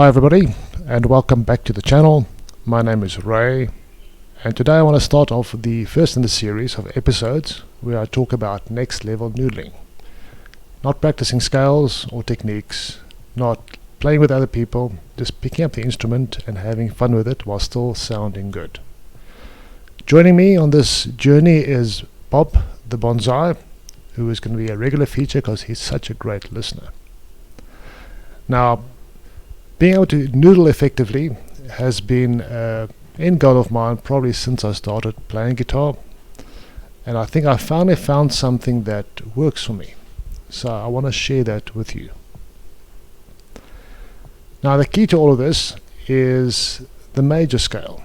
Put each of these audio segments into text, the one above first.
Hi everybody, and welcome back to the channel. My name is Ray, and today I want to start off the first in the series of episodes where I talk about next level noodling. Not practicing scales or techniques, not playing with other people, just picking up the instrument and having fun with it while still sounding good. Joining me on this journey is Bob the Bonsai, who is going to be a regular feature because he's such a great listener. Now, being able to noodle effectively has been an end goal of mine probably since I started playing guitar, and I think I finally found something that works for me, so I want to share that with you. Now, the key to all of this is the major scale.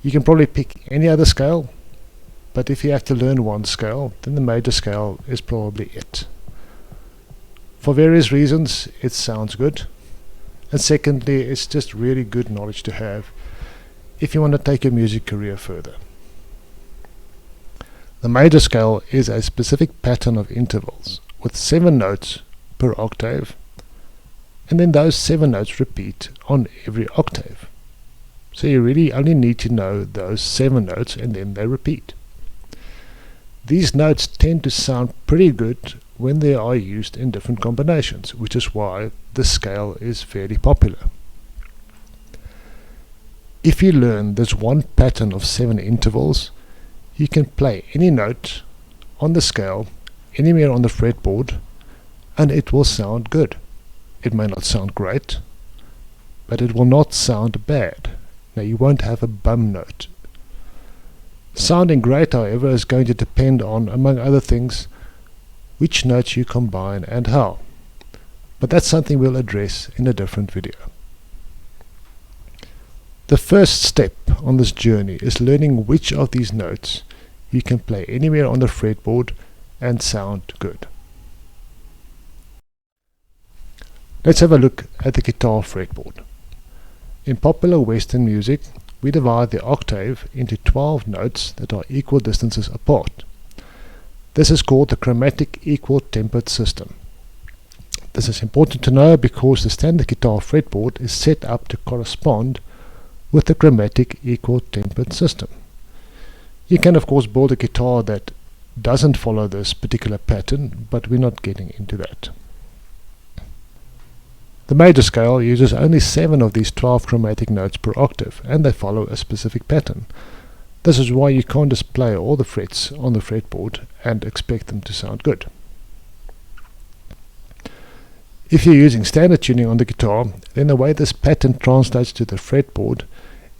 You can probably pick any other scale, but if you have to learn one scale, then the major scale is probably it. For various reasons, it sounds good. And secondly, it's just really good knowledge to have if you want to take your music career further. The major scale is a specific pattern of intervals with 7 notes per octave, and then those 7 notes repeat on every octave. So you really only need to know those 7 notes and then they repeat. These notes tend to sound pretty good when they are used in different combinations, which is why this scale is fairly popular. If you learn this one pattern of 7 intervals, you can play any note on the scale anywhere on the fretboard and it will sound good. It may not sound great, but it will not sound bad. Now, you won't have a bum note. Sounding great, however, is going to depend on, among other things, which notes you combine and how. But that's something we'll address in a different video. The first step on this journey is learning which of these notes you can play anywhere on the fretboard and sound good. Let's have a look at the guitar fretboard. In popular Western music, we divide the octave into 12 notes that are equal distances apart. This is called the chromatic equal tempered system. This is important to know because the standard guitar fretboard is set up to correspond with the chromatic equal tempered system. You can of course build a guitar that doesn't follow this particular pattern, but we're not getting into that. The major scale uses only 7 of these 12 chromatic notes per octave, and they follow a specific pattern. This is why you can't just play all the frets on the fretboard and expect them to sound good. If you're using standard tuning on the guitar, then the way this pattern translates to the fretboard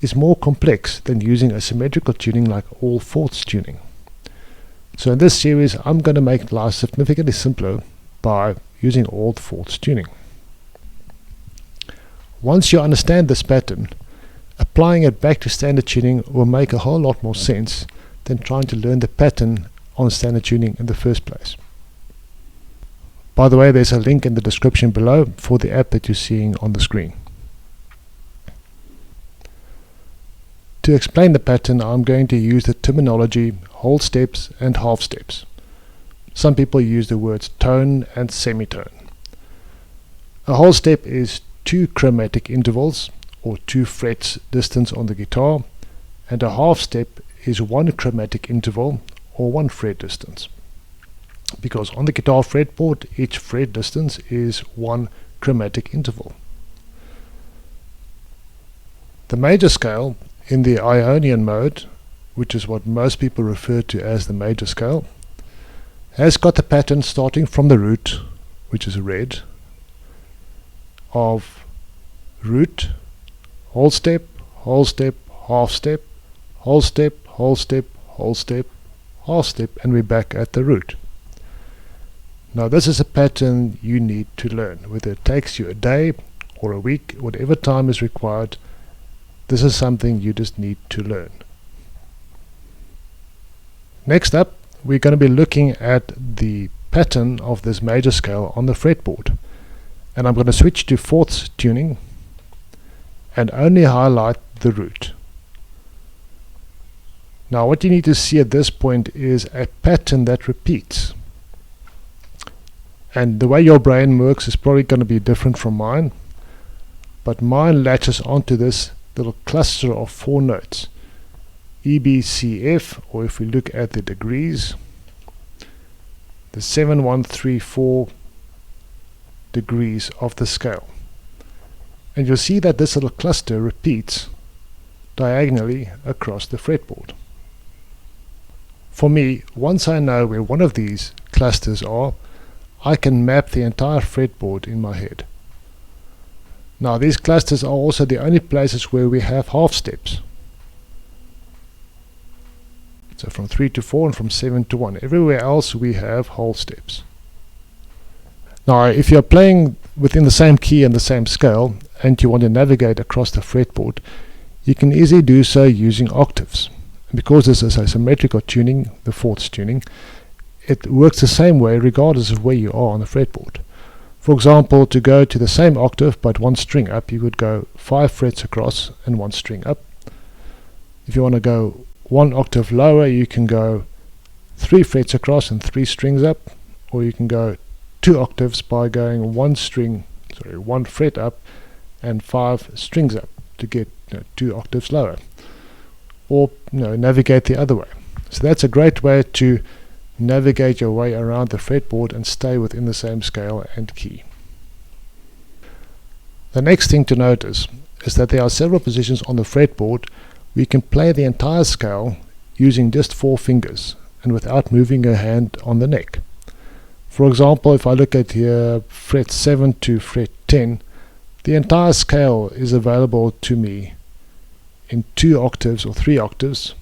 is more complex than using a symmetrical tuning like all fourths tuning. So in this series, I'm going to make life significantly simpler by using all fourths tuning. Once you understand this pattern, applying it back to standard tuning will make a whole lot more sense than trying to learn the pattern on standard tuning in the first place. By the way, there's a link in the description below for the app that you're seeing on the screen. To explain the pattern, I'm going to use the terminology whole steps and half steps. Some people use the words tone and semitone. A whole step is 2 chromatic intervals or 2 frets distance on the guitar, and a half step is 1 chromatic interval or 1 fret distance. Because on the guitar fretboard, each fret distance is 1 chromatic interval. The major scale in the Ionian mode, which is what most people refer to as the major scale, has got the pattern starting from the root, which is red, of root, whole step, half step, whole step, whole step, whole step, half step, and we're back at the root. Now this is a pattern you need to learn, whether it takes you a day or a week, whatever time is required. This is something you just need to learn. Next up, we're going to be looking at the pattern of this major scale on the fretboard. And I'm going to switch to fourths tuning and only highlight the root. Now what you need to see at this point is a pattern that repeats. And the way your brain works is probably going to be different from mine. but mine latches onto this little cluster of 4 notes, E, B, C, F, or if we look at the degrees, the 7, 1, 3, 4 degrees of the scale. And you'll see that this little cluster repeats diagonally across the fretboard. For me, once I know where one of these clusters are, I can map the entire fretboard in my head. Now, these clusters are also the only places where we have half steps. So from 3 to 4 and from 7 to 1. Everywhere else we have whole steps. Now, if you're playing within the same key and the same scale, and you want to navigate across the fretboard, you can easily do so using octaves. Because this is a symmetrical tuning, the fourths tuning, it works the same way regardless of where you are on the fretboard. For example, to go to the same octave but 1 string up, you would go 5 frets across and 1 string up. If you want to go 1 octave lower, you can go 3 frets across and 3 strings up, or you can go 2 octaves by going 1 fret up and 5 strings up to get 2 octaves lower, or navigate the other way. So that's a great way to navigate your way around the fretboard and stay within the same scale and key. The next thing to notice is that there are several positions on the fretboard where you can play the entire scale using just 4 fingers and without moving your hand on the neck. For example, if I look at here fret 7 to fret 10, the entire scale is available to me in 2 octaves or 3 octaves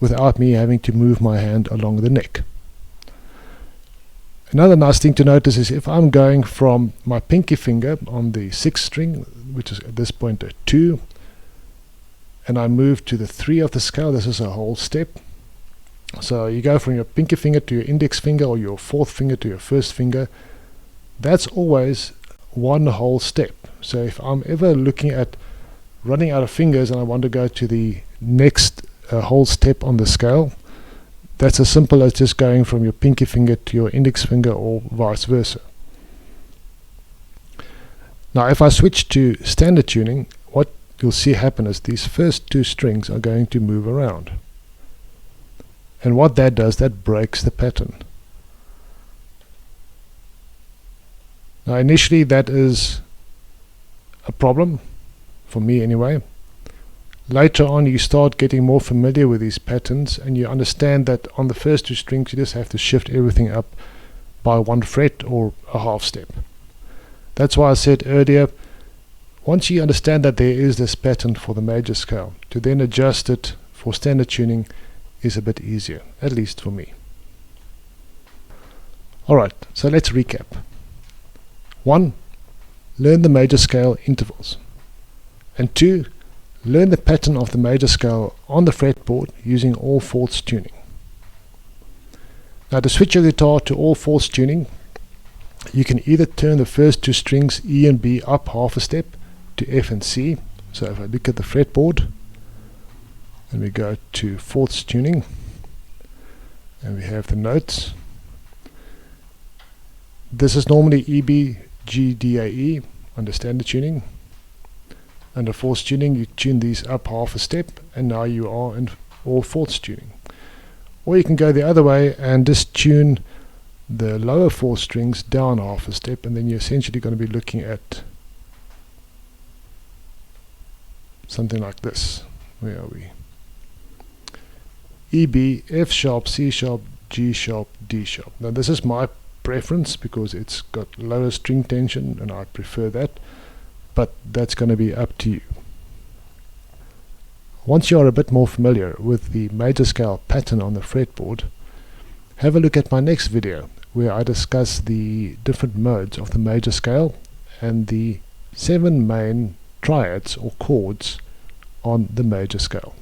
without me having to move my hand along the neck. Another nice thing to notice is if I'm going from my pinky finger on the 6th string, which is at this point a 2, and I move to the 3 of the scale, this is a whole step. So you go from your pinky finger to your index finger, or your 4th finger to your 1st finger. That's always 1 whole step. So if I'm ever looking at running out of fingers and I want to go to the next whole step on the scale, that's as simple as just going from your pinky finger to your index finger, or vice versa. Now, if I switch to standard tuning, what you'll see happen is these first 2 strings are going to move around. And what that does, that breaks the pattern. Now, initially that is a problem, for me anyway. Later on you start getting more familiar with these patterns, and you understand that on the first 2 strings you just have to shift everything up by 1 fret or a half step. That's why I said earlier, once you understand that there is this pattern for the major scale, to then adjust it for standard tuning is a bit easier, at least for me. Alright, so let's recap. 1. Learn the major scale intervals. And 2. Learn the pattern of the major scale on the fretboard using all fourths tuning. Now, to switch your guitar to all fourths tuning, you can either turn the first 2 strings E and B up half a step to F and C. So if I look at the fretboard and we go to fourths tuning and we have the notes, this is normally E, B, G, D, A, E under standard tuning. Under fourths tuning you tune these up half a step, and now you are in all fourths tuning. Or you can go the other way and just tune the lower 4 strings down half a step, and then you're essentially going to be looking at something like this. Where are we? E, B, F sharp, C sharp, G sharp, D sharp. Now this is my preference because it's got lower string tension and I prefer that, but that's going to be up to you. Once you are a bit more familiar with the major scale pattern on the fretboard, have a look at my next video where I discuss the different modes of the major scale and the 7 main triads or chords on the major scale.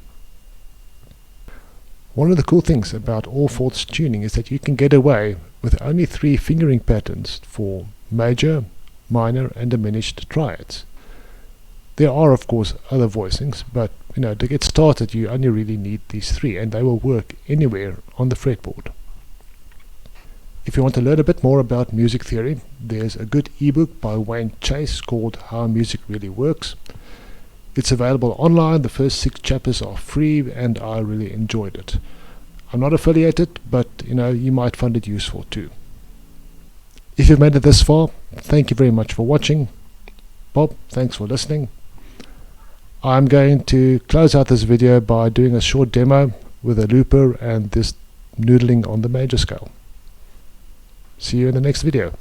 One of the cool things about all fourths tuning is that you can get away with only 3 fingering patterns for major, minor and diminished triads. There are of course other voicings, but to get started you only really need these 3, and they will work anywhere on the fretboard. If you want to learn a bit more about music theory, there's a good ebook by Wayne Chase called How Music Really Works. It's available online. The first 6 chapters are free and I really enjoyed it. I'm not affiliated, but you might find it useful too. If you've made it this far, thank you very much for watching. Bob, thanks for listening. I'm going to close out this video by doing a short demo with a looper and this noodling on the major scale. See you in the next video.